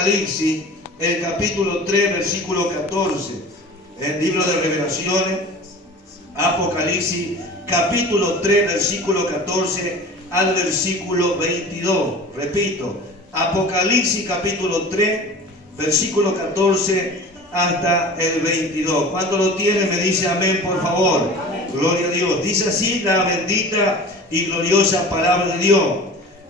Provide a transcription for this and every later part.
Apocalipsis, el capítulo 3, versículo 14. El libro de Revelaciones, Apocalipsis, capítulo 3, versículo 14 al versículo 22. Repito, Apocalipsis, capítulo 3, versículo 14 hasta el 22. ¿Cuánto lo tiene? Me dice amén, por favor. Amén. Gloria a Dios. Dice así la bendita y gloriosa palabra de Dios.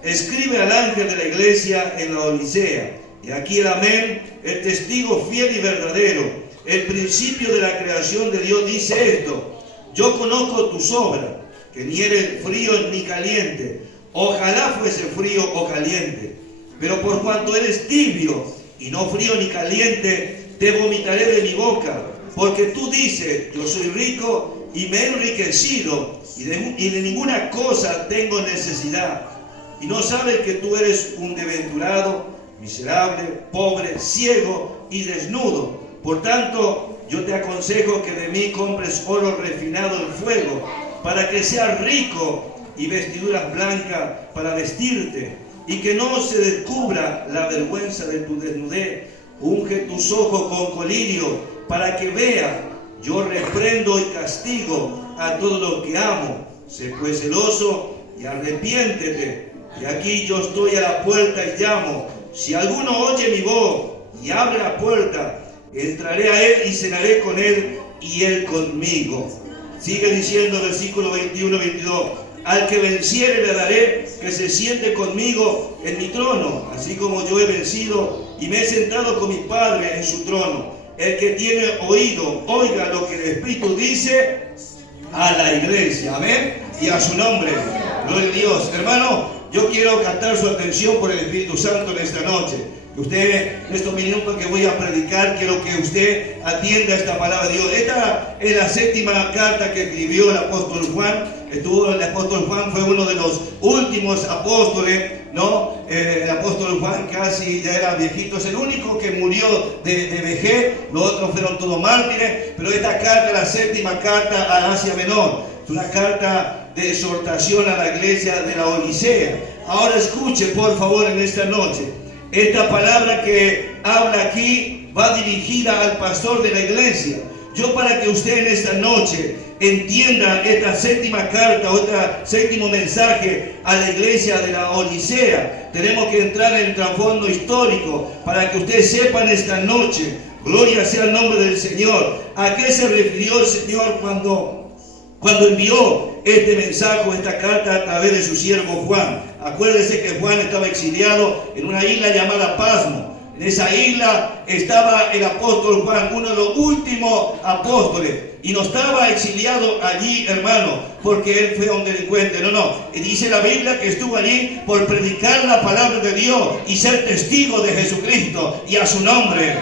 Escribe al ángel de la iglesia en la Odisea. Y aquí el amén, el testigo fiel y verdadero, el principio de la creación de Dios, dice esto: yo conozco tus obras, que ni eres frío ni caliente. Ojalá fuese frío o caliente. Pero por cuanto eres tibio y no frío ni caliente, te vomitaré de mi boca. Porque tú dices, yo soy rico y me he enriquecido, y de ninguna cosa tengo necesidad. Y no sabes que tú eres un desventurado, miserable, pobre, ciego y desnudo. Por tanto, yo te aconsejo que de mí compres oro refinado en fuego, para que seas rico, y vestiduras blancas para vestirte, y que no se descubra la vergüenza de tu desnudez. Unge tus ojos con colirio, para que veas. Yo reprendo y castigo a todo lo que amo. Sé pues celoso y arrepiéntete. Y aquí yo estoy a la puerta y llamo. Si alguno oye mi voz y abre la puerta, entraré a él y cenaré con él y él conmigo. Sigue diciendo versículo 21-22. Al que venciere le daré que se siente conmigo en mi trono, así como yo he vencido y me he sentado con mi Padre en su trono. El que tiene oído, oiga lo que el Espíritu dice a la iglesia. Amén. Y a su nombre. Gloria a Dios. Hermano, yo quiero captar su atención por el Espíritu Santo en esta noche. Que usted, en estos minutos que voy a predicar, quiero que usted atienda esta palabra de Dios. Esta es la séptima carta que escribió el apóstol Juan. El apóstol Juan fue uno de los últimos apóstoles, ¿no? El apóstol Juan casi ya era viejito, es el único que murió de vejez. Los otros fueron todos mártires. Pero esta carta es la séptima carta a Asia Menor. Es una carta de exhortación a la iglesia de la Odisea. Ahora escuche, por favor, en esta noche. Esta palabra que habla aquí va dirigida al pastor de la iglesia. Yo, para que usted en esta noche entienda esta séptima carta, o este séptimo mensaje a la iglesia de la Odisea, tenemos que entrar en el trasfondo histórico para que usted sepa en esta noche, gloria sea el nombre del Señor, a qué se refirió el Señor cuando envió este mensaje, esta carta a través de su siervo Juan. Acuérdese que Juan estaba exiliado en una isla llamada Pasmo. En esa isla estaba el apóstol Juan, uno de los últimos apóstoles. Y no estaba exiliado allí, hermano, porque él fue un delincuente. No. Y dice la Biblia que estuvo allí por predicar la palabra de Dios y ser testigo de Jesucristo y a su nombre.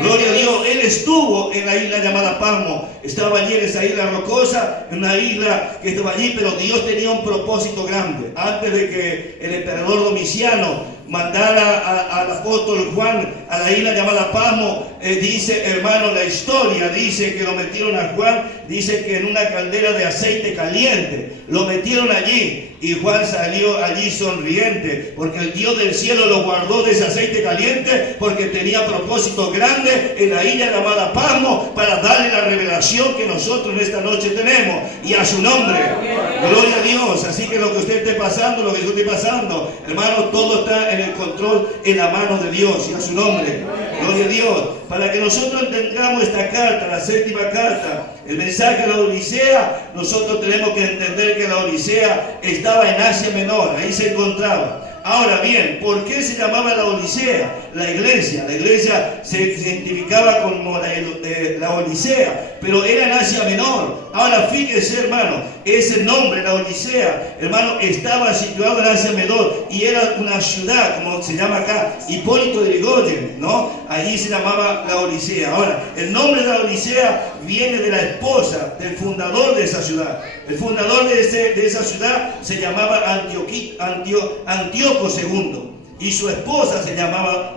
Gloria a Dios. Él estuvo en la isla llamada Pasmo. Estaba allí en esa isla rocosa, en una isla que estaba allí, pero Dios tenía un propósito grande. Antes de que el emperador Domiciano mandara al apóstol Juan a la isla llamada Pasmo, dice, hermano, la historia dice que lo metieron a Juan, dice que en una caldera de aceite caliente, lo metieron allí, y Juan salió allí sonriente, porque el Dios del cielo lo guardó de ese aceite caliente, porque tenía propósito grande en la isla llamada Pasmo, para darle la revelación que nosotros en esta noche tenemos, y a su nombre. Gloria a Dios. Así que lo que usted esté pasando, lo que yo esté pasando, hermano, todo está en el control, en la mano de Dios, y a su nombre. Gloria a Dios. Para que nosotros entendamos esta carta, la séptima carta, el mensaje de la Odisea, nosotros tenemos que entender que la Odisea estaba en Asia Menor, ahí se encontraba. Ahora bien, ¿por qué se llamaba la Odisea? La iglesia se identificaba como la Odisea, pero era en Asia Menor. Ahora fíjese, hermano, ese nombre, la Odisea, hermano, estaba situado en Asia Menor y era una ciudad, como se llama acá, Hipólito Yrigoyen, ¿no? Allí se llamaba la Odisea. Ahora, el nombre de la Odisea viene de la esposa del fundador de esa ciudad. El fundador de esa ciudad se llamaba Antíoco II y su esposa se llamaba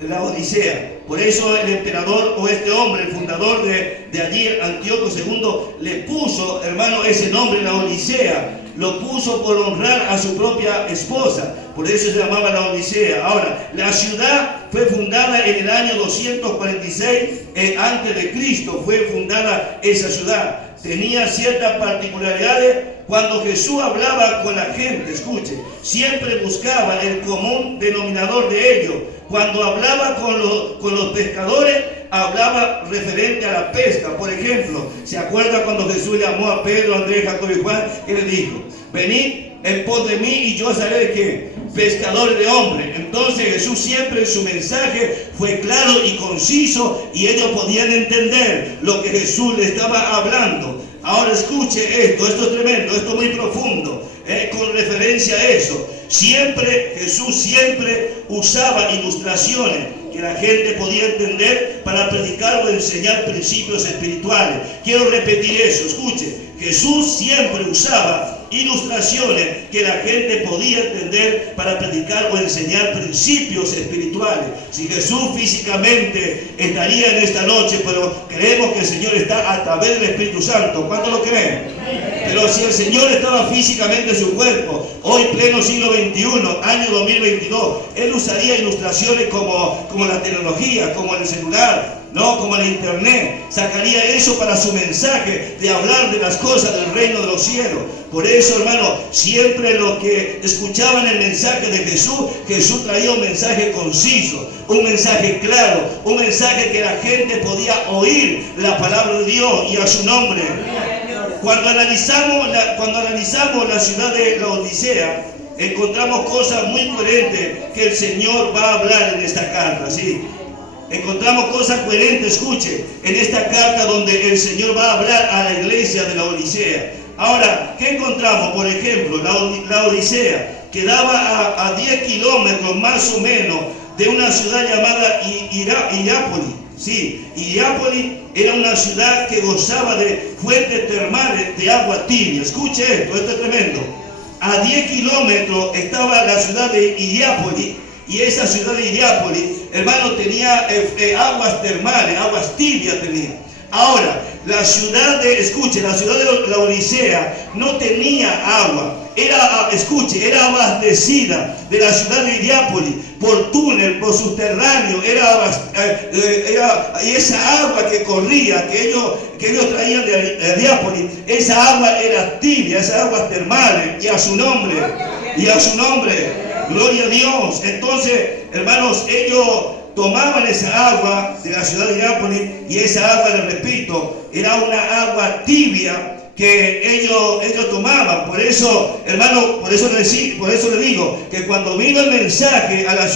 la Odisea. Por eso el emperador, o este hombre, el fundador de allí, Antíoco II, le puso, hermano, ese nombre, la Odisea. lo puso por honrar a su propia esposa. Por eso se llamaba la Odisea. Ahora, la ciudad fue fundada en el año 246 antes de Cristo. Fue fundada esa ciudad. Tenía ciertas particularidades. Cuando Jesús hablaba con la gente, escuche, siempre buscaba el común denominador de ellos. Cuando hablaba con los pescadores, hablaba referente a la pesca. Por ejemplo, ¿se acuerda cuando Jesús llamó a Pedro, Andrés, Jacobo y Juan? Que le dijo: venid en pos de mí y yo seré de qué? Pescadores de hombres. Entonces Jesús siempre en su mensaje fue claro y conciso, y ellos podían entender lo que Jesús le estaba hablando. Ahora escuche esto es tremendo, esto es muy profundo, con referencia a eso. Jesús siempre usaba ilustraciones que la gente podía entender para predicar o enseñar principios espirituales. Quiero repetir eso, escuche. Jesús siempre usaba ilustraciones que la gente podía entender para predicar o enseñar principios espirituales. Si Jesús físicamente estaría en esta noche, pero creemos que el Señor está a través del Espíritu Santo. ¿Cuánto lo creen? Pero si el Señor estaba físicamente en su cuerpo, hoy pleno siglo XXI, año 2022, Él usaría ilustraciones como la tecnología, como el celular, no como el internet. Sacaría eso para su mensaje de hablar de las cosas del reino de los cielos. Por eso, hermano, siempre los que escuchaban el mensaje de Jesús traía un mensaje conciso, un mensaje claro, un mensaje que la gente podía oír la palabra de Dios y a su nombre. Cuando analizamos la ciudad de la Odisea, encontramos cosas muy coherentes que el Señor va a hablar en esta carta, ¿sí? Encontramos cosas coherentes, escuche, en esta carta donde el Señor va a hablar a la iglesia de la Odisea. Ahora, ¿qué encontramos? Por ejemplo, la Odisea quedaba a 10 kilómetros más o menos de una ciudad llamada Hierápolis. Sí, Hierápolis era una ciudad que gozaba de fuentes termales de agua tibia. Escuche esto es tremendo. A 10 kilómetros estaba la ciudad de Hierápolis, y esa ciudad de Hierápolis, hermano, tenía aguas termales, aguas tibias tenía. Ahora, la ciudad de la Odisea no tenía agua. Era abastecida de la ciudad de Hierápolis por túnel, por subterráneo. Y esa agua que corría, que ellos traían de Hierápolis, esa agua era tibia, esas aguas termales, y a su nombre, gloria a Dios. Entonces, hermanos, ellos tomaban esa agua de la ciudad de Hierápolis, y esa agua, les repito, era una agua tibia que ellos tomaban. Por eso, hermano, por eso le digo que cuando vino el mensaje a la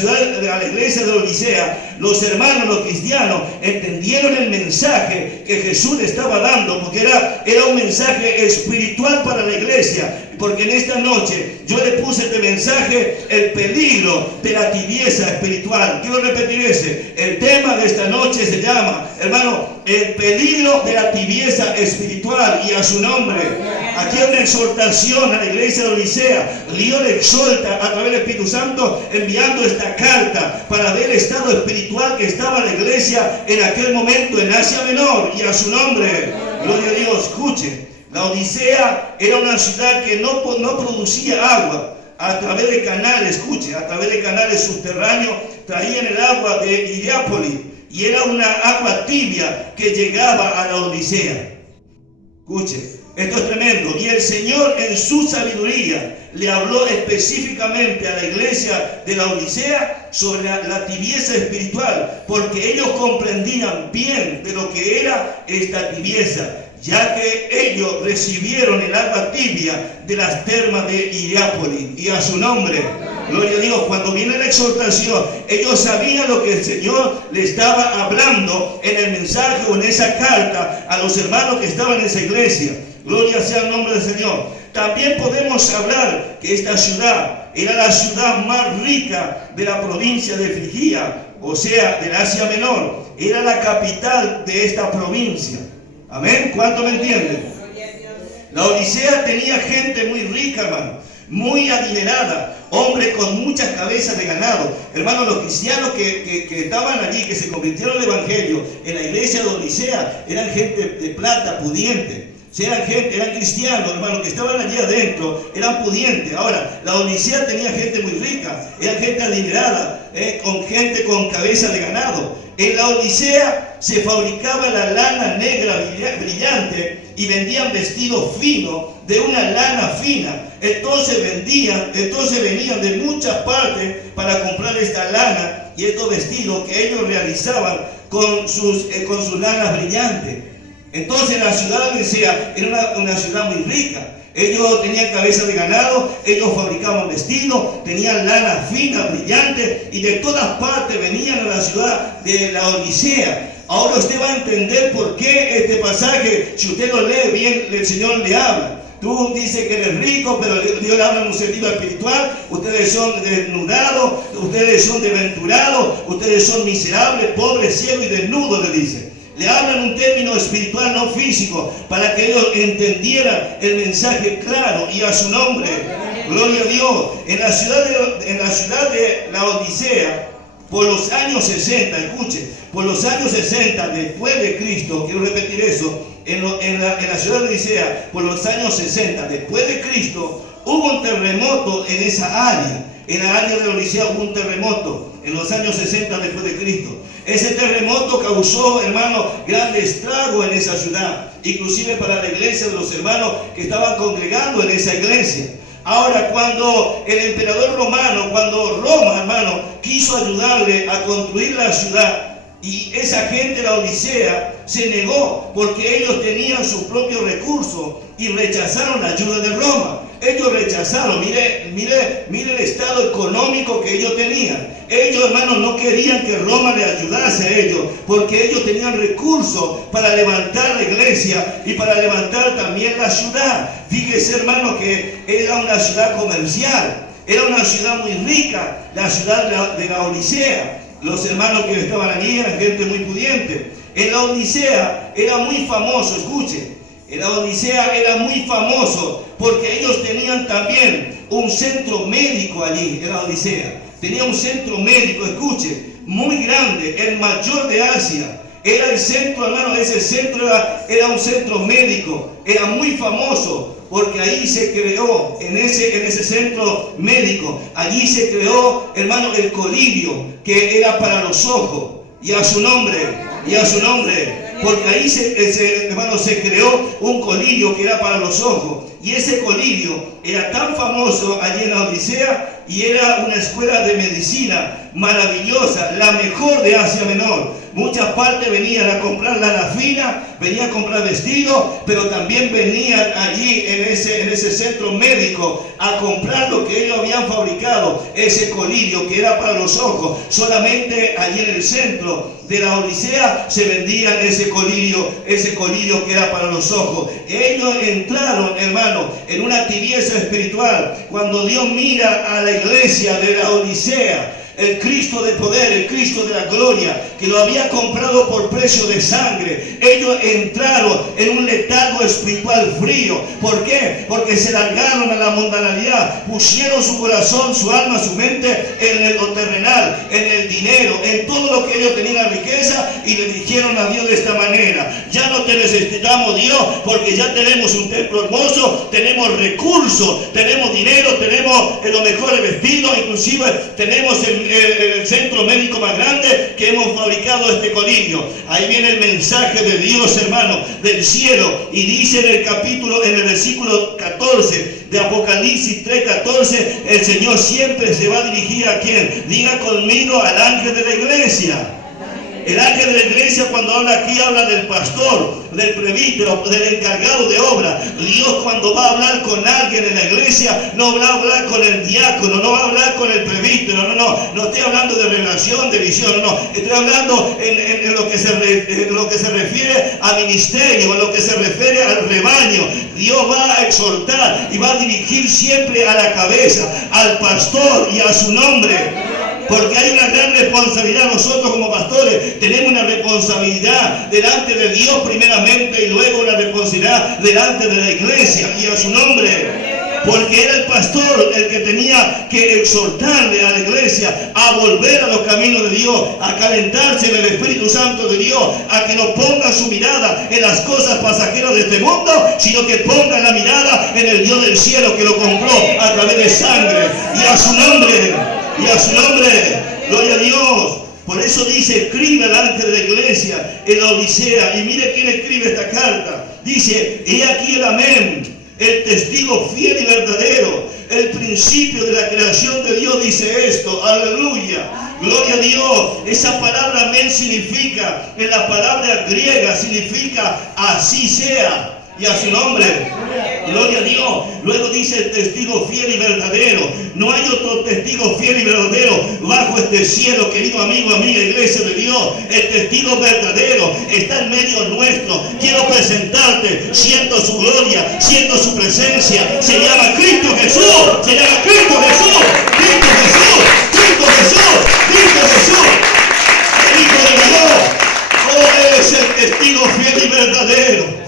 iglesia de la Odisea, los hermanos, los cristianos, entendieron el mensaje que Jesús le estaba dando, porque era un mensaje espiritual para la iglesia. Porque en esta noche yo le puse este mensaje: el peligro de la tibieza espiritual. Quiero repetir ese. El tema de esta noche se llama, hermano, el peligro de la tibieza espiritual, y a su nombre. Aquí hay una exhortación a la iglesia de Odisea. Dios le exhorta a través del Espíritu Santo, enviando esta carta para ver el estado espiritual que estaba la iglesia en aquel momento en Asia Menor, y a su nombre. Gloria a Dios. Escuchen. La Odisea era una ciudad que no producía agua. A través de canales, escuche, a través de canales subterráneos traían el agua de Hierápolis, y era una agua tibia que llegaba a la Odisea. Escuche, esto es tremendo. Y el Señor, en su sabiduría, le habló específicamente a la iglesia de la Odisea sobre la tibieza espiritual, porque ellos comprendían bien de lo que era esta tibieza, ya que ellos recibieron el agua tibia de las termas de Hierápolis, y a su nombre. Gloria a Dios. Cuando viene la exhortación, ellos sabían lo que el Señor le estaba hablando en el mensaje o en esa carta a los hermanos que estaban en esa iglesia. Gloria sea el nombre del Señor. También podemos hablar que esta ciudad era la ciudad más rica de la provincia de Frigia, o sea, del Asia Menor. Era la capital de esta provincia. Amén. ¿Cuánto me entienden? La Odisea tenía gente muy rica, hermano, muy adinerada, hombres con muchas cabezas de ganado. Hermanos, los cristianos que estaban allí, que se convirtieron al evangelio en la iglesia de Odisea, eran gente de plata, pudiente. Eran gente, eran cristianos, hermano, que estaban allí adentro, eran pudientes. Ahora, la Odisea tenía gente muy rica, era gente adinerada, con gente con cabeza de ganado. En la Odisea se fabricaba la lana negra brillante y vendían vestidos finos de una lana fina. Entonces venían de muchas partes para comprar esta lana y estos vestidos que ellos realizaban con sus lanas brillantes. Entonces la ciudad de Odisea era una ciudad muy rica. Ellos tenían cabeza de ganado, ellos fabricaban vestidos, tenían lana fina, brillante, y de todas partes venían a la ciudad de la Odisea. Ahora usted va a entender por qué este pasaje, si usted lo lee bien, el Señor le habla. Tú dices que eres rico, pero Dios le habla en un sentido espiritual. Ustedes son desnudados, ustedes son desventurados, ustedes son miserables, pobres, ciegos y desnudos, le dice. Le hablan un término espiritual, no físico, para que ellos entendieran el mensaje claro, y a su nombre, gloria a Dios. En la ciudad de la Odisea, por los años 60, escuche, por los años 60 después de Cristo, quiero repetir eso, en la ciudad de Odisea, por los años 60 después de Cristo, hubo un terremoto en esa área. En la área de la Odisea hubo un terremoto en los años 60 después de Cristo. Ese terremoto causó, hermanos, grande estrago en esa ciudad, inclusive para la iglesia de los hermanos que estaban congregando en esa iglesia. Ahora, cuando el emperador romano, cuando Roma, hermano, quiso ayudarle a construir la ciudad, y esa gente de la Odisea se negó porque ellos tenían sus propios recursos y rechazaron la ayuda de Roma. Ellos rechazaron, mire el estado económico que ellos tenían. Ellos, hermanos, no querían que Roma le ayudase a ellos, porque ellos tenían recursos para levantar la iglesia y para levantar también la ciudad. Fíjese, hermano, que era una ciudad comercial, era una ciudad muy rica, la ciudad de la Odisea. Los hermanos que estaban allí eran gente muy pudiente. En la Odisea era muy famoso, escuche, en la Odisea era muy famoso porque ellos tenían también un centro médico allí, en la Odisea. Tenía un centro médico, escuche, muy grande, el mayor de Asia. Era el centro, hermano, ese centro era un centro médico, era muy famoso porque ahí se creó, en ese centro médico, allí se creó, hermano, el colirio que era para los ojos. Y a su nombre, porque ahí hermano, se creó un colirio que era para los ojos. Y ese colirio era tan famoso allí en la Odisea, y era una escuela de medicina maravillosa, la mejor de Asia Menor. Muchas partes venían a comprar lana fina, venían a comprar vestidos, pero también venían allí en ese centro médico a comprar lo que ellos habían fabricado, ese colirio que era para los ojos. Solamente allí en el centro de la Odisea se vendía ese colirio que era para los ojos. Ellos entraron, hermano, en una tibieza espiritual. Cuando Dios mira a la iglesia de la Odisea, el Cristo de poder, el Cristo de la gloria, que lo había comprado por precio de sangre, ellos entraron en un letargo espiritual frío. ¿Por qué? Porque se largaron a la mundanalidad, pusieron su corazón, su alma, su mente en lo terrenal, en el dinero, en todo lo que ellos tenían, la riqueza, y le dijeron a Dios de esta manera: ya no te necesitamos, Dios, porque ya tenemos un templo hermoso, tenemos recursos, tenemos dinero, tenemos los mejores vestidos, inclusive tenemos el centro médico más grande que hemos fabricado este colirio. Ahí viene el mensaje de Dios, hermano, del cielo, y dice en el versículo 14 de Apocalipsis 3:14, el Señor siempre se va a dirigir a ¿quién? Diga conmigo: al ángel de la iglesia. El ángel de la iglesia, cuando habla aquí, habla del pastor, del presbítero, del encargado de obra. Dios, cuando va a hablar con alguien en la iglesia, no va a hablar con el diácono, no va a hablar con el presbítero, no estoy hablando de revelación, de visión, estoy hablando en lo que se refiere a ministerio, en lo que se refiere al rebaño. Dios va a exhortar y va a dirigir siempre a la cabeza, al pastor, y a su nombre. Porque hay una gran responsabilidad. Nosotros como pastores tenemos una responsabilidad delante de Dios primeramente, y luego una responsabilidad delante de la iglesia, y a su nombre. porque era el pastor el que tenía que exhortarle a la iglesia a volver a los caminos de Dios, a calentarse en el Espíritu Santo de Dios, a que no ponga su mirada en las cosas pasajeras de este mundo, sino que ponga la mirada en el Dios del cielo que lo compró a través de sangre. Y a su nombre, gloria a Dios. Por eso dice, escribe al ángel de la iglesia en la Odisea. Y mire quién escribe esta carta. Dice, he aquí el amén, el testigo fiel y verdadero, el principio de la creación de Dios dice esto. Aleluya. Gloria a Dios. Esa palabra amén significa, en la palabra griega significa así sea. Y a su nombre, gloria a Dios. Luego dice el testigo fiel y verdadero. No hay otro testigo fiel y verdadero bajo este cielo, querido amigo, amiga, iglesia de Dios. El testigo verdadero está en medio nuestro. Quiero presentarte. Siento su gloria, siento su presencia. Se llama Cristo Jesús. Se llama Cristo Jesús. Cristo Jesús. Cristo Jesús. Cristo Jesús. El Hijo de Dios. Oh, eres el testigo fiel y verdadero.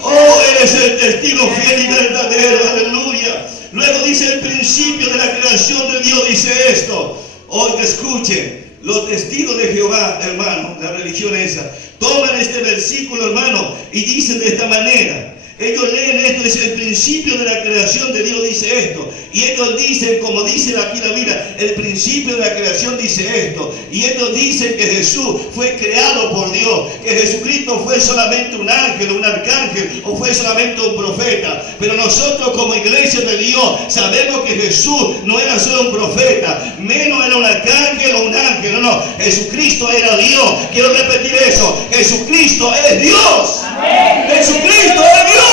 Oh, eres el testigo fiel y verdadero, aleluya. Luego dice el principio de la creación de Dios, dice esto. Hoy escuchen, los testigos de Jehová, hermano, la religión esa, toman este versículo, hermano, y dicen de esta manera. Ellos leen esto, dice el principio de la creación de Dios dice esto. Y ellos dicen, como dice aquí la Biblia, el principio de la creación dice esto. Y ellos dicen que Jesús fue creado por Dios, que Jesucristo fue solamente un ángel, un arcángel, o fue solamente un profeta. Pero nosotros como iglesia de Dios sabemos que Jesús no era solo un profeta, menos era un arcángel o un ángel. No, no, Jesucristo era Dios. Quiero repetir eso, Jesucristo es Dios. Amén. Jesucristo es Dios.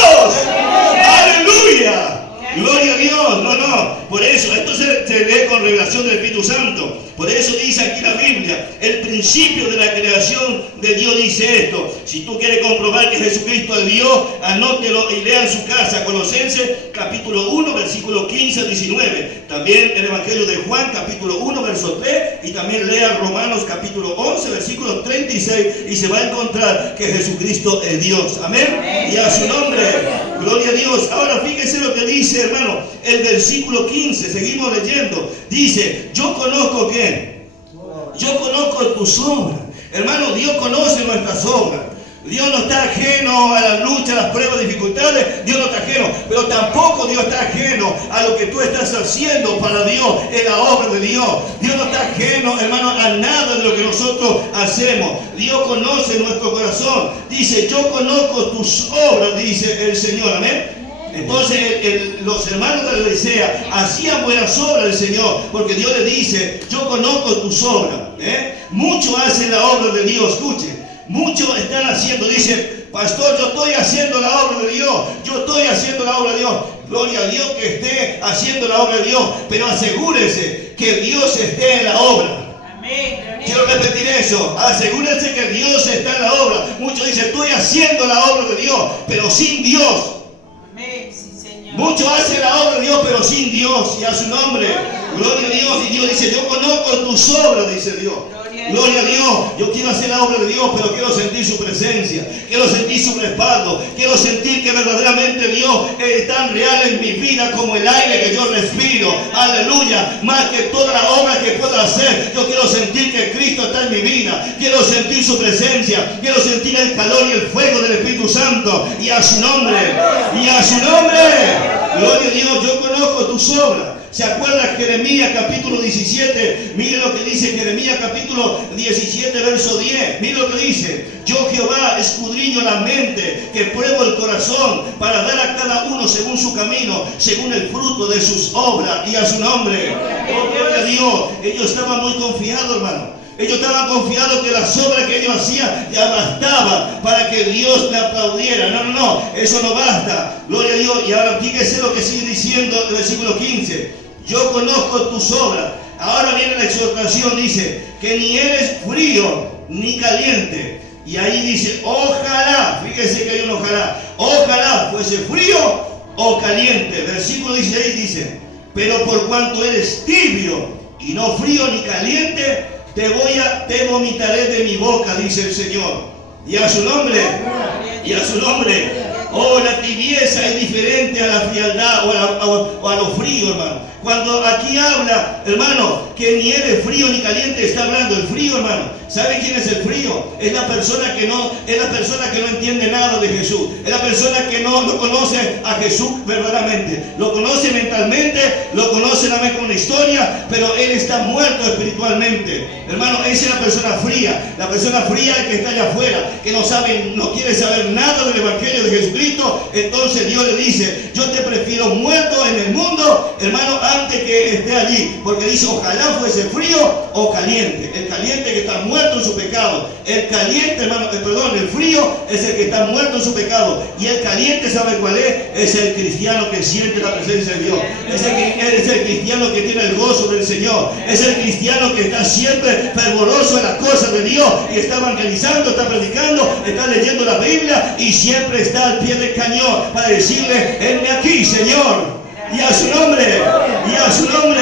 Aleluya. Gloria a Dios. No. Por eso, esto se lee con revelación del Espíritu Santo. Por eso dice aquí la Biblia, el principio de la creación de Dios dice esto. Si tú quieres comprobar que Jesucristo es Dios, anótelo y lea en su casa. Colosenses capítulo 1, versículo 15 al 19. También el Evangelio de Juan, capítulo 1, verso 3. Y también lea Romanos capítulo 11, versículo 36. Y se va a encontrar que Jesucristo es Dios. Amén. Y a su nombre. Gloria a Dios. Ahora fíjese lo que dice, hermano, el versículo 15. Seguimos leyendo. Dice, yo conozco que yo conozco tus obras. Hermano, Dios conoce nuestras obras. Dios no está ajeno a la lucha, a las pruebas, dificultades. Dios no está ajeno. Pero tampoco Dios está ajeno a lo que tú estás haciendo para Dios en la obra de Dios. Dios no está ajeno, hermano, a nada de lo que nosotros hacemos. Dios conoce nuestro corazón. Dice, yo conozco tus obras, dice el Señor. Amén. Entonces los hermanos de la iglesia hacían buenas obras del Señor, porque Dios le dice, yo conozco tus obras. Muchos hacen la obra de Dios, escuchen, muchos están haciendo, dice, pastor, yo estoy haciendo la obra de Dios, yo estoy haciendo la obra de Dios. Gloria a Dios que esté haciendo la obra de Dios, pero asegúrese que Dios esté en la obra. Quiero repetir eso, asegúrense que Dios está en la obra. Muchos dicen, estoy haciendo la obra de Dios, pero sin Dios. Muchos hacen la obra de Dios, pero sin Dios, y a su nombre. Gloria a Dios. Y Dios dice, yo conozco tus obras, dice Dios. Gloria a Dios. Yo quiero hacer la obra de Dios, pero quiero sentir su presencia. Quiero sentir su respaldo. Quiero sentir que verdaderamente Dios es tan real en mi vida como el aire que yo respiro. Aleluya. Más que toda la obra que pueda hacer, yo quiero sentir que Cristo está en mi vida. Quiero sentir su presencia. Quiero sentir el calor y el fuego del Espíritu Santo. Y a su nombre. Y a su nombre. Gloria a Dios. Yo conozco tus obras. ¿Se acuerda Jeremías capítulo 17? Mire lo que dice Jeremías capítulo 17, verso 10. Mire lo que dice. Yo Jehová escudriño la mente, que pruebo el corazón, para dar a cada uno según su camino, según el fruto de sus obras. Y a su nombre. Oh, gloria a Dios. Ellos estaban muy confiados, hermano. Ellos estaban confiados que las obras que ellos hacían ya bastaba para que Dios le aplaudiera. No, eso no basta. Gloria a Dios. Y ahora fíjese lo que sigue diciendo el versículo 15. Yo conozco tus obras. Ahora viene la exhortación, dice, que ni eres frío ni caliente. Y ahí dice, ojalá, fíjese que hay un ojalá fuese frío o caliente. Versículo 16 dice, pero por cuanto eres tibio y no frío ni caliente, te vomitaré de mi boca, dice el Señor. Y a su nombre, Oh, la tibieza es diferente a la frialdad o a lo frío, hermano. Cuando aquí habla, hermano, que ni eres frío ni caliente, está hablando el frío, hermano. ¿Sabe quién es el frío? Es la persona que no entiende nada de Jesús. Es la persona que no conoce a Jesús verdaderamente. Lo conoce mentalmente, lo conoce nada más con una historia, pero él está muerto espiritualmente. Hermano, esa es la persona fría. La persona fría que está allá afuera, que no quiere saber nada del Evangelio de Jesucristo. Entonces Dios le dice, yo te prefiero muerto en el mundo, hermano, antes que esté allí. Porque dice, ojalá fuese frío o caliente. El caliente que está muerto en su pecado. El caliente, hermano, el frío es el que está muerto en su pecado. Y el caliente, ¿sabe cuál es? Es el cristiano que siente la presencia de Dios. Es el cristiano que tiene el gozo del Señor. Es el cristiano que está siempre fervoroso en las cosas de Dios. Y está evangelizando, está predicando, está leyendo la Biblia. Y siempre está al pie del cañón para decirle, henme aquí, Señor. Y a su nombre, y a su nombre.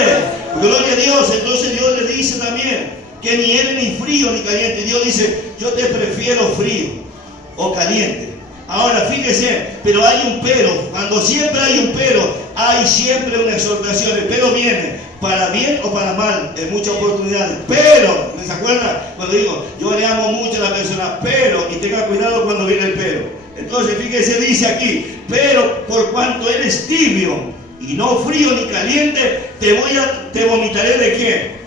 Gloria a Dios. Entonces Dios le dice también que ni eres ni frío ni caliente. Dios dice, yo te prefiero frío o caliente. Ahora fíjese, pero hay un pero. Cuando siempre hay un pero, hay siempre una exhortación. El pero viene para bien o para mal en muchas oportunidades. Pero, ¿se acuerda? Cuando digo, yo le amo mucho a la persona, pero, y tenga cuidado cuando viene el pero. Entonces fíjese, dice aquí, pero por cuanto eres tibio y no frío ni caliente, te vomitaré ¿de qué?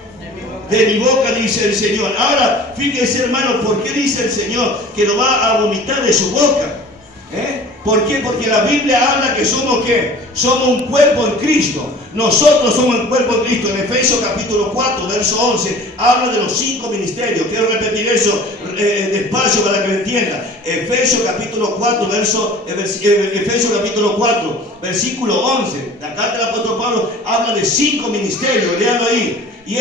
De mi boca, dice el Señor. Ahora, fíjese, hermano, ¿por qué dice el Señor que lo va a vomitar de su boca? ¿Por qué? Porque la Biblia habla que somos ¿qué? Somos un cuerpo en Cristo. Nosotros somos un cuerpo en Cristo. En Efesios capítulo 4, verso 11, habla de los 5 ministerios. Quiero repetir eso despacio para que lo entienda. Efesios capítulo 4, versículo 11. La carta del apóstol Pablo habla de 5 ministerios. Léalo ahí. Y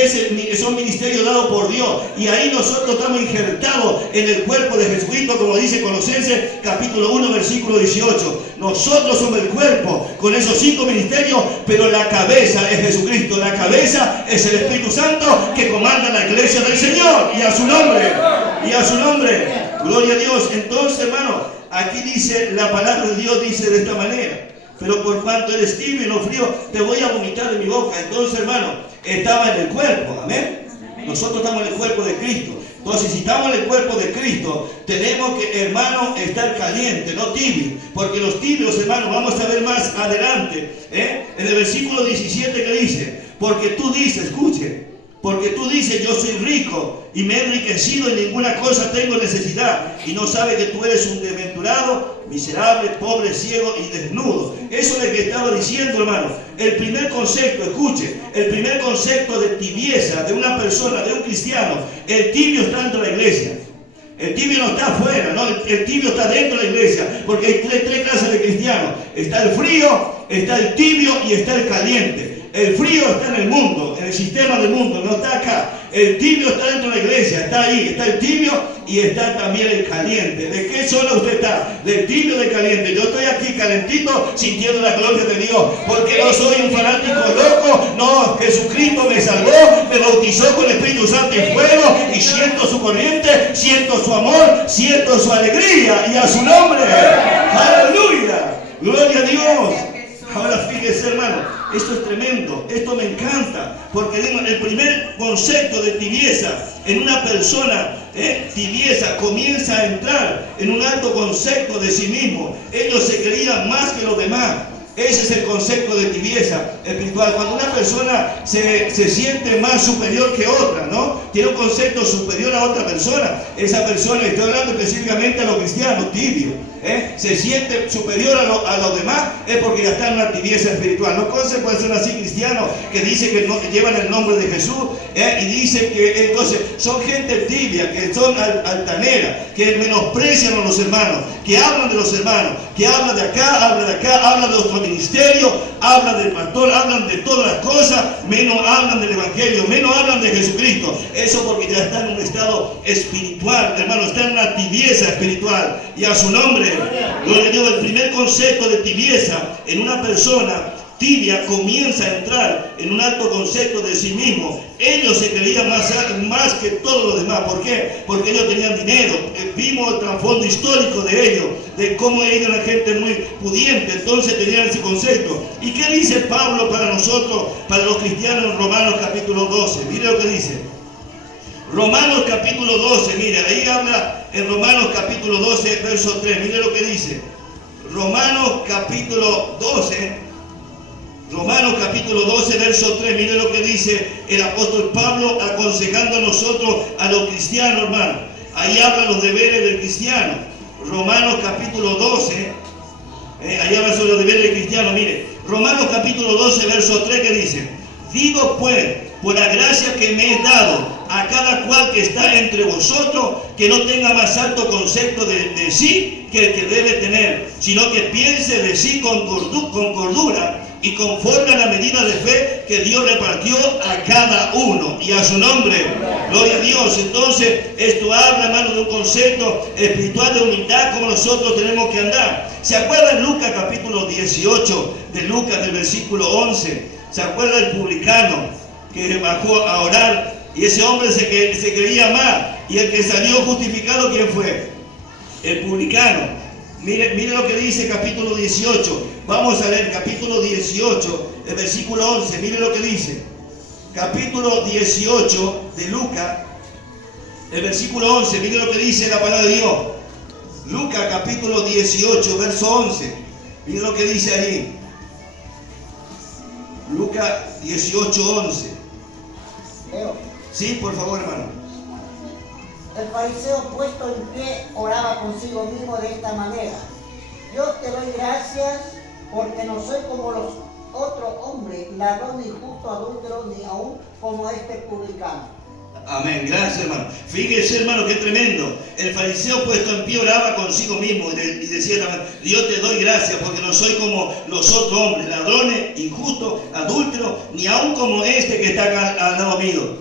son ministerios dados por Dios. Y ahí nosotros estamos injertados en el cuerpo de Jesucristo, como dice Colosenses capítulo 1, versículo 18. Nosotros somos el cuerpo con esos 5 ministerios, pero la cabeza es Jesucristo. La cabeza es el Espíritu Santo que comanda la iglesia del Señor. Y a su nombre. Y a su nombre. Gloria a Dios. Entonces, hermano, aquí dice, la palabra de Dios dice de esta manera. Pero por cuanto eres tibio y no frío, te voy a vomitar de mi boca. Entonces, hermano, estaba en el cuerpo, amén. Nosotros estamos en el cuerpo de Cristo. Entonces, si estamos en el cuerpo de Cristo, tenemos que, hermano, estar caliente, no tibio. Porque los tibios, hermano, vamos a ver más adelante, en el versículo 17 que dice, porque tú dices, escuche, porque tú dices, yo soy rico y me he enriquecido y ninguna cosa tengo necesidad. Y no sabes que tú eres un desventurado, miserable, pobre, ciego y desnudo. Eso es lo que estaba diciendo, hermano. El primer concepto, escuche, el primer concepto de tibieza de una persona, de un cristiano, el tibio está dentro de la iglesia. El tibio no está afuera, ¿no? El tibio está dentro de la iglesia, porque hay 3 clases de cristianos. Está el frío, está el tibio y está el caliente. El frío está en el mundo, en el sistema del mundo, no está acá. El tibio está dentro de la iglesia, está ahí, está el tibio y está también el caliente. ¿De qué zona usted está? Del tibio o del caliente. Yo estoy aquí calentito sintiendo la gloria de Dios, porque no soy un fanático loco, no, Jesucristo me salvó, me bautizó con el Espíritu Santo y fuego y siento su corriente, siento su amor, siento su alegría y a su nombre. ¡Aleluya! ¡Gloria a Dios! Ahora fíjese, hermano, esto es tremendo, esto me encanta, porque el primer concepto de tibieza en una persona, tibieza, comienza a entrar en un alto concepto de sí mismo. Ellos se creían más que los demás. Ese es el concepto de tibieza espiritual. Cuando una persona se siente más superior que otra, ¿no? Tiene un concepto superior a otra persona. Esa persona, estoy hablando específicamente a los cristianos, tibios, se siente superior a los demás, es porque ya está en una tibieza espiritual. No puede ser así cristianos que dicen que llevan el nombre de Jesús, y dicen que entonces son gente tibia, que son altaneras, que menosprecian a los hermanos, que hablan de los hermanos, que hablan de acá, hablan de otro ministerio, hablan del pastor, hablan de todas las cosas, menos hablan del evangelio, menos hablan de Jesucristo. Eso porque ya está en un estado espiritual, hermano, está en una tibieza espiritual. Y a su nombre, gloria a Dios. El primer concepto de tibieza en una persona tibia comienza a entrar en un alto concepto de sí mismo. Ellos se creían más que todos los demás. ¿Por qué? Porque ellos tenían dinero. Vimos el trasfondo histórico de ellos, de cómo ellos eran gente muy pudiente, entonces tenían ese concepto. ¿Y qué dice Pablo para nosotros, para los cristianos, en Romanos capítulo 12? Mire lo que dice. Romanos capítulo 12, mire, ahí habla en Romanos capítulo 12, verso 3, mire lo que dice. Romanos capítulo 12, verso 3, mire lo que dice el apóstol Pablo aconsejando a nosotros, a los cristianos, hermano. Ahí habla los deberes del cristiano. Romanos capítulo 12, ahí habla sobre los deberes del cristiano, mire. Romanos capítulo 12, verso 3, que dice: digo pues, por la gracia que me es dado a cada cual que está entre vosotros, que no tenga más alto concepto de sí que el que debe tener, sino que piense de sí con cordura y conforme a la medida de fe que Dios repartió a cada uno. Y a su nombre, gloria a Dios. Entonces, esto habla, hermano, de un concepto espiritual de humildad, como nosotros tenemos que andar. ¿Se acuerdan Lucas capítulo 18 de Lucas, del versículo 11? ¿Se acuerda del publicano que bajó a orar? Y ese hombre se creía más. Y el que salió justificado, ¿quién fue? El publicano. Mire lo que dice capítulo 18. Vamos a leer capítulo 18, el versículo 11. Mire lo que dice. Capítulo 18 de Lucas, el versículo 11. Mire lo que dice la palabra de Dios. Lucas capítulo 18, verso 11. Mire lo que dice ahí. Lucas 18, 11. Leo. Sí, por favor, hermano. El fariseo puesto en pie oraba consigo mismo de esta manera: Dios, te doy gracias porque no soy como los otros hombres, ladrón, injusto, adúltero, ni aún como este publicano. Amén, gracias, hermano. Fíjese, hermano, qué tremendo. El fariseo puesto en pie oraba consigo mismo y decía: Dios, te doy gracias porque no soy como los otros hombres, ladrones, injustos, adúlteros, ni aún como este que está acá al lado mío.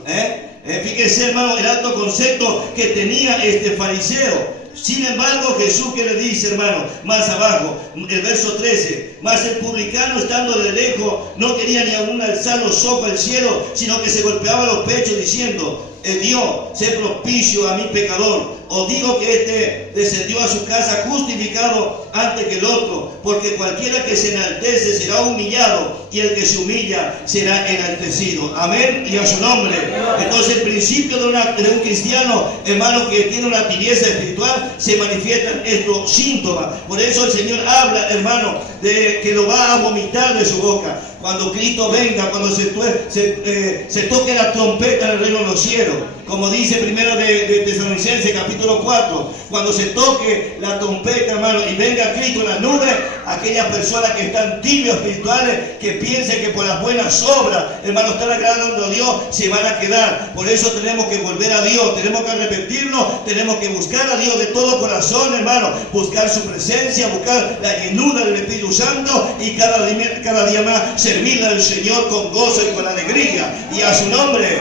Fíjese, hermano, el alto concepto que tenía este fariseo. Sin embargo, Jesús, que le dice, hermano, más abajo, el verso 13: mas el publicano, estando de lejos, no quería ni aún alzar los ojos al cielo, sino que se golpeaba los pechos diciendo: Dios, sé propicio a mi pecador. Os digo que este descendió a su casa justificado antes que el otro, porque cualquiera que se enaltece será humillado, y el que se humilla será enaltecido. Amén, y a su nombre. Entonces, el principio de un cristiano, hermano, que tiene una tibieza espiritual, se manifiestan estos síntomas. Por eso el Señor habla, hermano, de que lo va a vomitar de su boca. Cuando Cristo venga, cuando se toque la trompeta en el reino de los cielos, como dice primero de Tesalonicenses capítulo 4, cuando se toque la trompeta, hermano, y venga Cristo en las nubes, aquellas personas que están tibios espirituales, que piensen que por las buenas obras, hermano, están agradando a Dios, se van a quedar. Por eso tenemos que volver a Dios, tenemos que arrepentirnos, tenemos que buscar a Dios de todo corazón, hermano, buscar su presencia, buscar la llenura del Espíritu Santo, y cada día más servirle al Señor con gozo y con alegría. Y a su nombre,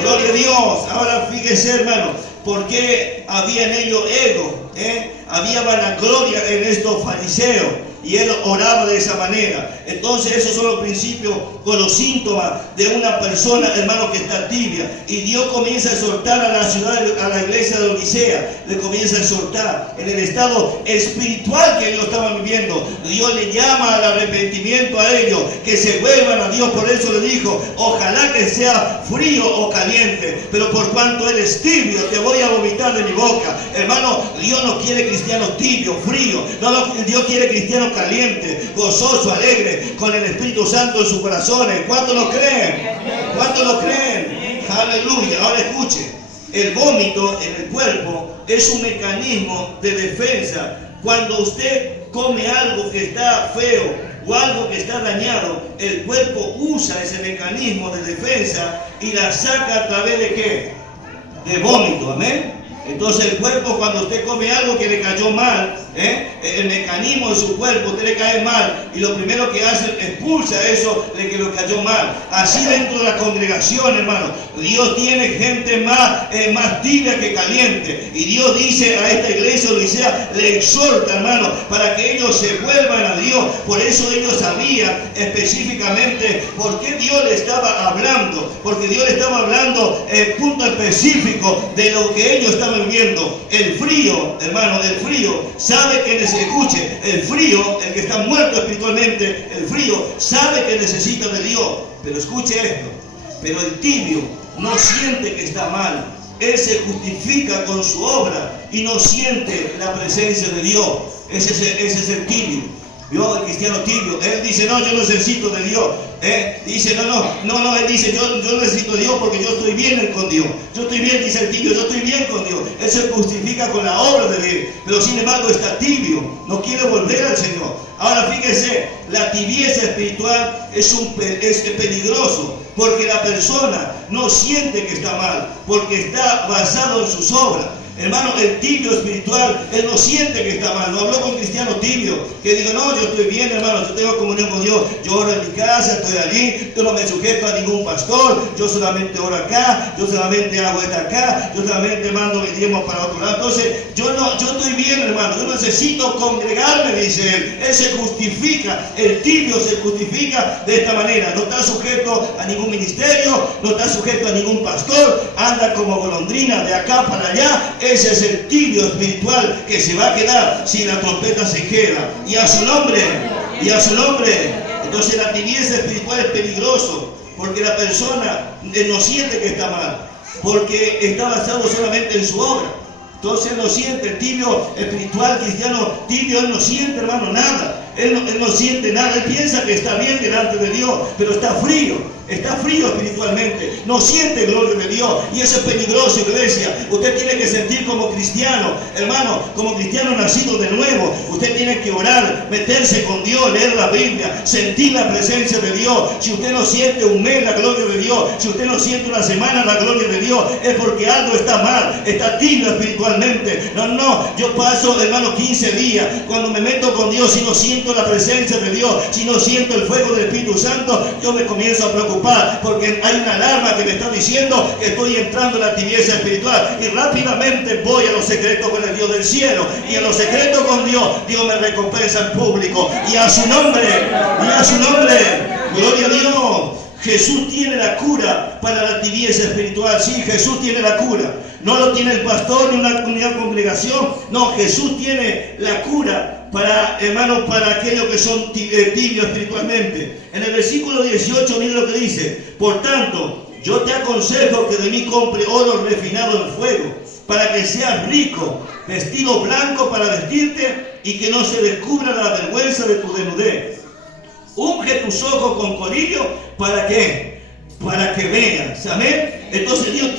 gloria a Dios. Ahora fíjese, hermano, porque había en ellos ego, había vanagloria en estos fariseos, y él oraba de esa manera. Entonces, esos son los principios o los síntomas de una persona, hermano, que está tibia. Y Dios comienza a exhortar a la ciudad, a la iglesia de Odisea, le comienza a exhortar en el estado espiritual que ellos estaban viviendo. Dios le llama al arrepentimiento a ellos, que se vuelvan a Dios. Por eso le dijo: ojalá que sea frío o caliente, pero por cuanto eres tibio, te voy a vomitar de mi boca. Hermano, Dios no quiere cristianos tibios, fríos. No, Dios quiere cristianos calientes, gozosos, alegres, con el Espíritu Santo en sus corazones. ¿Cuántos lo creen? ¿Cuántos lo creen? Aleluya. Ahora escuche, el vómito en el cuerpo es un mecanismo de defensa. Cuando usted come algo que está feo o algo que está dañado, el cuerpo usa ese mecanismo de defensa y la saca a través de ¿qué? De vómito. Amén. Entonces el cuerpo, cuando usted come algo que le cayó mal, el mecanismo de su cuerpo, usted le cae mal y lo primero que hace, expulsa eso de que lo cayó mal. Así dentro de la congregación, hermano, Dios tiene gente más tibia que caliente. Y Dios dice a esta iglesia odisea, le exhorta, hermano, para que ellos se vuelvan a Dios. Por eso ellos sabían específicamente por qué Dios le estaba hablando. Porque Dios le estaba hablando el punto específico de lo que ellos estaban viviendo. El frío, hermano, el frío sabe que escuche, el frío, el que está muerto espiritualmente, el frío sabe que necesita de Dios. Pero escuche esto, pero el tibio no siente que está mal. Él se justifica con su obra y no siente la presencia de Dios. Ese es el tibio. Yo, el cristiano tibio, él dice, no, yo necesito de Dios. Dice, no, él dice, yo necesito de Dios porque yo estoy bien con Dios. Yo estoy bien, dice el tibio, yo estoy bien con Dios. Él se justifica con la obra de Dios. Pero sin embargo está tibio, no quiere volver al Señor. Ahora fíjese, la tibieza espiritual es peligroso. Porque la persona no siente que está mal, porque está basado en sus obras. Hermano, el tibio espiritual, él no siente que está mal. No habló con cristiano tibio, que diga, no, yo estoy bien, hermano, yo tengo comunión con Dios, yo oro en mi casa, estoy allí, yo no me sujeto a ningún pastor, yo solamente oro acá, yo solamente hago esto acá, yo solamente mando mi diezmo para otro lado. Entonces, yo estoy bien, hermano, yo necesito congregarme, dice él. Él se justifica, el tibio se justifica de esta manera. No está sujeto a ningún ministerio, no está sujeto a ningún pastor, anda como golondrina de acá para allá. Ese es el tibio espiritual que se va a quedar si la trompeta se queda. Y a su nombre. Entonces la tibieza espiritual es peligroso, porque la persona no siente que está mal, porque está basado solamente en su obra. Entonces él no siente, el tibio espiritual cristiano tibio, él no siente, hermano, nada. Él no siente nada, él piensa que está bien delante de Dios, pero está frío espiritualmente, no siente gloria de Dios, y eso es peligroso, iglesia. Usted tiene que sentir como cristiano, hermano, como cristiano nacido de nuevo. Usted tiene que orar, meterse con Dios, leer la Biblia, sentir la presencia de Dios. Si usted no siente un mes la gloria de Dios, si usted no siente una semana la gloria de Dios, es porque algo está mal, está tibio espiritualmente. No, yo paso, hermano, 15 días, cuando me meto con Dios, si no siento la presencia de Dios, si no siento el fuego del Espíritu Santo, yo me comienzo a preocupar, porque hay una alarma que me está diciendo que estoy entrando en la tibieza espiritual, y rápidamente voy a los secretos con el Dios del cielo, y en los secretos con Dios me recompensa en público, y a su nombre, gloria a Dios. Jesús tiene la cura para la tibieza espiritual. Sí, Jesús tiene la cura. No lo tiene el pastor ni una congregación. No, Jesús tiene la cura para, hermanos, para aquellos que son tibios espiritualmente. En el versículo 18, mire lo que dice. Por tanto, yo te aconsejo que de mí compre oro refinado en fuego, para que seas rico, vestido blanco para vestirte, y que no se descubra la vergüenza de tu desnudez. Unge tus ojos con colirio, ¿para qué? Para que veas, amén. Entonces Dios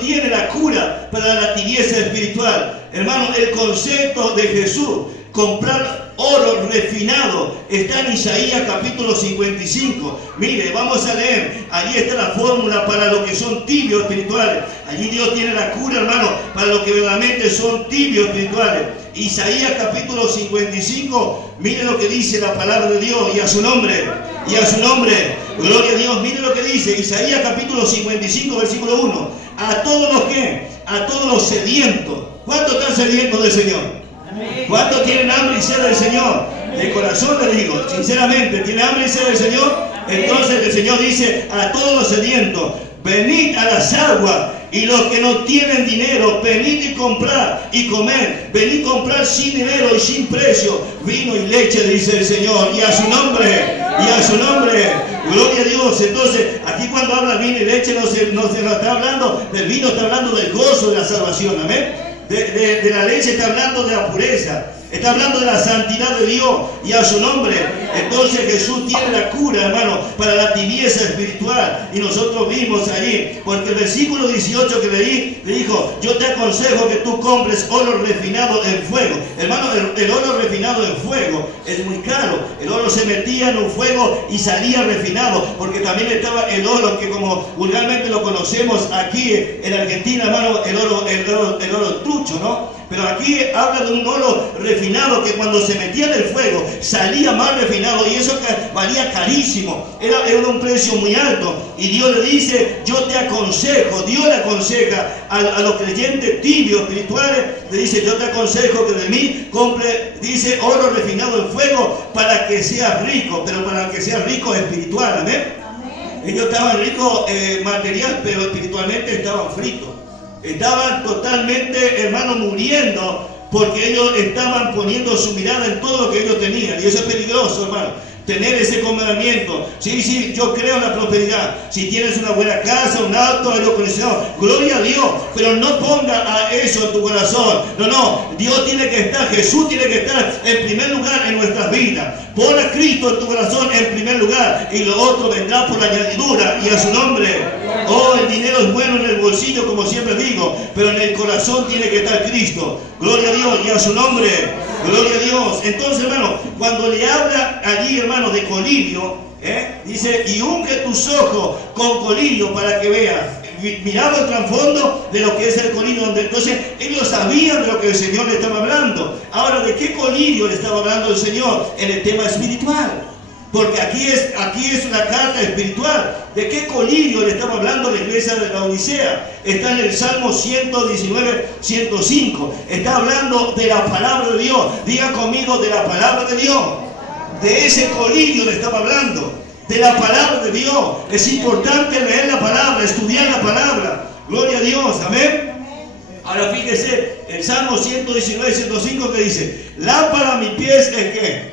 tiene la cura para la tibieza espiritual. Hermano, el concepto de Jesús, comprar oro refinado, está en Isaías capítulo 55. Mire, vamos a leer, allí está la fórmula para los que son tibios espirituales. Allí Dios tiene la cura, hermano, para los que verdaderamente son tibios espirituales. Isaías capítulo 55, mire lo que dice la palabra de Dios, y a su nombre, gloria a Dios. Mire lo que dice Isaías capítulo 55, versículo 1. A todos los sedientos. ¿Cuántos están sedientos del Señor? ¿Cuántos tienen hambre y sed del Señor? De corazón le digo, sinceramente, ¿tiene hambre y sed del Señor? Entonces el Señor dice a todos los sedientos, venid a las aguas, y los que no tienen dinero, venid y comprar y comer. Venid a comprar sin dinero y sin precio vino y leche, dice el Señor. Y a su nombre, gloria a Dios. Entonces, aquí cuando habla vino y leche, no se está hablando del vino, está hablando del gozo de la salvación, amén. De la leche está hablando de la pureza. Está hablando de la santidad de Dios y a su nombre. Entonces Jesús tiene la cura, hermano, para la tibieza espiritual. Y nosotros vimos allí, porque el versículo 18 que leí, le dijo: yo te aconsejo que tú compres oro refinado en fuego. Hermano, el oro refinado en fuego es muy caro. El oro se metía en un fuego y salía refinado, porque también estaba el oro que, como vulgarmente lo conocemos aquí en Argentina, hermano, el oro trucho, ¿no? Pero aquí habla de un oro refinado que cuando se metía en el fuego salía más refinado, y eso valía carísimo, era un precio muy alto. Y Dios le dice: yo te aconsejo, Dios le aconseja a los creyentes tibios espirituales, le dice: yo te aconsejo que de mí compre, dice, oro refinado en fuego para que seas rico, pero para que seas rico espiritual, amén. Ellos estaban ricos material, pero espiritualmente estaban fritos. Estaban totalmente, hermano, muriendo, porque ellos estaban poniendo su mirada en todo lo que ellos tenían. Y eso es peligroso, hermano. Tener ese comportamiento. Sí, yo creo en la prosperidad. Si tienes una buena casa, un auto, aire acondicionado, gloria a Dios. Pero no ponga a eso en tu corazón. No. Dios tiene que estar, Jesús tiene que estar en primer lugar en nuestras vidas. Pon a Cristo en tu corazón en primer lugar, y lo otro vendrá por la añadidura, y a su nombre. Oh, el dinero es bueno en el bolsillo, como siempre digo, pero en el corazón tiene que estar Cristo. Gloria a Dios, y a su nombre. Gloria a Dios. Entonces, hermano, cuando le habla allí, hermano, de colirio, dice: y unge tus ojos con colirio para que veas. Miraba el trasfondo de lo que es el colirio, donde entonces ellos sabían de lo que el Señor le estaba hablando. Ahora, ¿de qué colirio le estaba hablando el Señor? En el tema espiritual. Porque aquí es una carta espiritual. ¿De qué colirio le estaba hablando la iglesia de la Odisea? Está en el Salmo 119, 105. Está hablando de la palabra de Dios. Diga conmigo: de la palabra de Dios. De ese colirio le estaba hablando. De la palabra de Dios. Es importante leer la palabra, estudiar la palabra. Gloria a Dios, amén. Ahora fíjese, el Salmo 119, 105 que dice: lámpara a mis pies es ¿qué?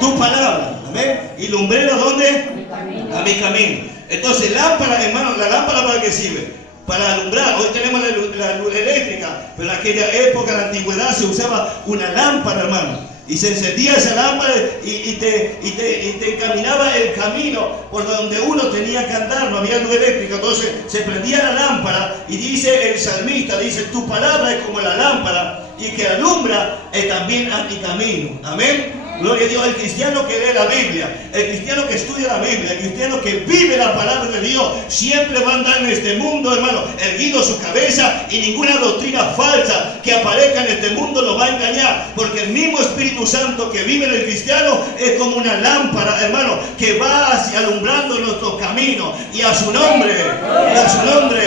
Tu palabra, amén. ¿Y lumbrera dónde? A mi camino. Entonces, lámpara, hermano, ¿la lámpara para qué sirve? Para alumbrar. Hoy tenemos la luz eléctrica, pero en aquella época, en la antigüedad, se usaba una lámpara, hermano. Y se encendía esa lámpara y te encaminaba el camino por donde uno tenía que andar. No había luz eléctrica, entonces se prendía la lámpara, y dice el salmista, dice: tu palabra es como la lámpara, y que alumbra también a mi camino. Amén. Gloria a Dios. El cristiano que lee la Biblia, el cristiano que estudia la Biblia, el cristiano que vive la palabra de Dios, siempre va a andar en este mundo, hermano, erguido su cabeza, y ninguna doctrina falsa que aparezca en este mundo lo va a engañar, porque el mismo Espíritu Santo que vive en el cristiano es como una lámpara, hermano, que va hacia alumbrando nuestro camino, y a su nombre, y a su nombre.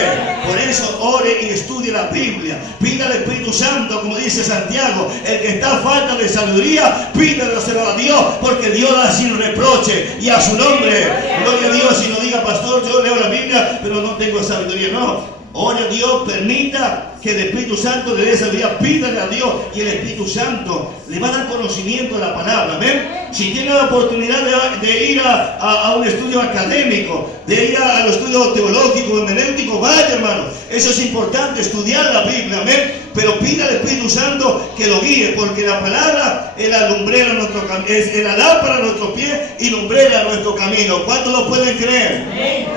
Por eso ore y estudie la Biblia, pida al Espíritu Santo, como dice Santiago: el que está a falta de sabiduría, pídale a Dios, porque Dios da sin reproche, y a su nombre. Gloria a Dios. Y no diga: pastor, yo leo la Biblia pero no tengo sabiduría. No, ore a Dios, permita que el Espíritu Santo le dé sabiduría, pídale a Dios, y el Espíritu Santo le va a dar conocimiento de la palabra. ¿Ven? Si tiene la oportunidad de ir a un estudio académico, de ir a los estudios teológicos, hermenéuticos, vaya, hermano. Eso es importante, estudiar la Biblia. ¿Ven? Pero pida al Espíritu Santo que lo guíe, porque la palabra es la lumbrera en nuestro camino, es la lámpara a nuestros pies y lumbrera en nuestro camino. ¿Cuántos lo pueden creer?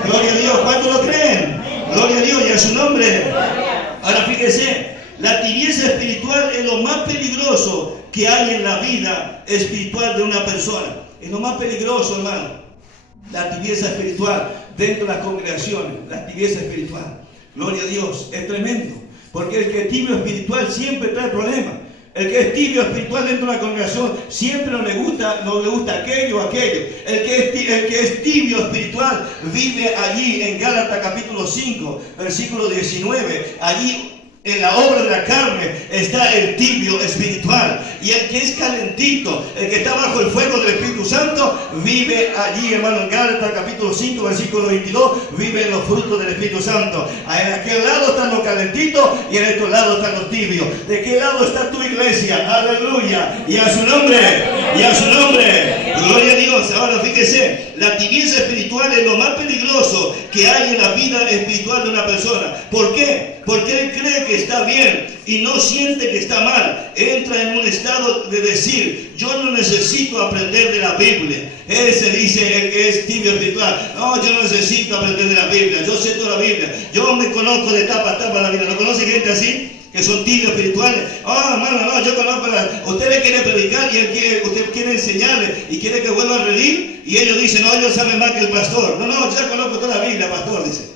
Gloria a Dios. ¿Cuántos lo creen? Gloria a Dios, y a su nombre. Ahora fíjese, la tibieza espiritual es lo más peligroso que hay en la vida espiritual de una persona. Es lo más peligroso, hermano. La tibieza espiritual dentro de las congregaciones. La tibieza espiritual. Gloria a Dios. Es tremendo. Porque el que es tibio espiritual siempre trae problemas. El que es tibio espiritual dentro de la congregación siempre no le gusta aquello. El que es tibio espiritual vive allí en Gálatas capítulo 5, versículo 19. Allí en la obra de la carne está el tibio espiritual. Y el que es calentito, el que está bajo el fuego del Espíritu Santo, vive allí, hermano, en Gálatas capítulo 5, versículo 22, vive en los frutos del Espíritu Santo. En aquel lado están los calentitos y en estos lados están los tibios. ¿De qué lado está tu iglesia? Aleluya. Y a su nombre, y a su nombre. Gloria a Dios. Ahora fíjese, la tibieza espiritual es lo más peligroso que hay en la vida espiritual de una persona. ¿Por qué? porque él cree que está bien y no siente que está mal. Entra en un estado de decir, yo no necesito aprender de la Biblia. Ese dice el que es tibio espiritual. No, yo no necesito aprender de la Biblia, yo sé toda la Biblia, yo me conozco de tapa a tapa la Biblia. ¿No conoce gente así? Que son tibios espirituales. Hermano, no, yo conozco usted le quiere predicar y usted quiere enseñarle y quiere que vuelva a reír, y ellos dicen, no, ellos saben más que el pastor. No, yo ya conozco toda la Biblia, pastor, dice.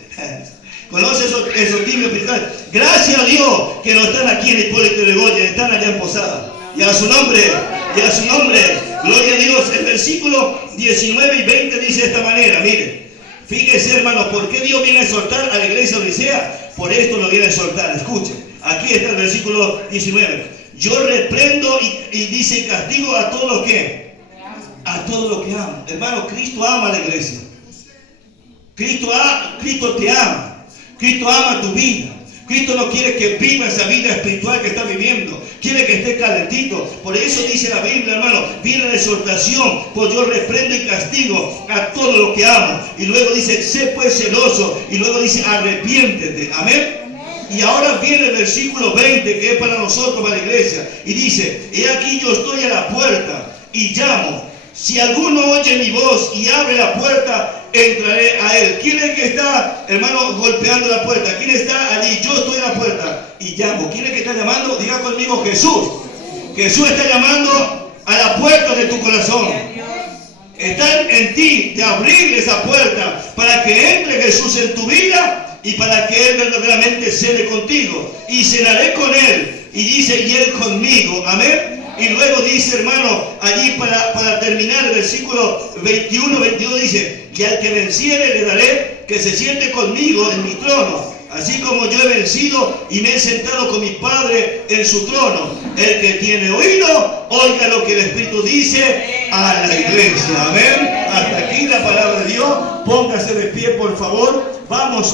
Conoce esos tibios espirituales. Gracias a Dios que no están aquí en Hipólito Yrigoyen, están allá en Posada. Y a su nombre, gloria a Dios. El versículo 19 y 20 dice de esta manera, mire. Fíjese, hermano, ¿por qué Dios viene a exhortar a la iglesia de Odisea? Por esto lo viene a exhortar. Escuchen, aquí está el versículo 19. Yo reprendo y dice castigo a todo lo que amo. Hermano, Cristo ama a la iglesia. Cristo te ama. Cristo ama tu vida. Cristo no quiere que viva esa vida espiritual que está viviendo. Quiere que esté calentito. Por eso dice la Biblia, hermano, viene la exhortación, pues yo reprendo y castigo a todo lo que amo. Y luego dice, sé pues celoso. Y luego dice, arrepiéntete. Amén. Y ahora viene el versículo 20, que es para nosotros, para la iglesia. Y dice, he aquí yo estoy a la puerta y llamo. Si alguno oye mi voz y abre la puerta, entraré a él. ¿Quién es el que está, hermano, golpeando la puerta? ¿Quién está allí? Yo estoy a la puerta y llamo. ¿Quién es el que está llamando? Diga conmigo, Jesús. Jesús está llamando a la puerta de tu corazón. Está en ti de abrir esa puerta para que entre Jesús en tu vida y para que Él verdaderamente cene contigo. Y cenaré con Él. Y dice, y Él conmigo. Amén. Y luego dice, hermano, allí para terminar el versículo 21-22 dice, y al que venciere le daré que se siente conmigo en mi trono, así como yo he vencido y me he sentado con mi Padre en su trono. El que tiene oído, oiga lo que el Espíritu dice a la iglesia. Amén. Hasta aquí la palabra de Dios. Póngase de pie, por favor. Vamos a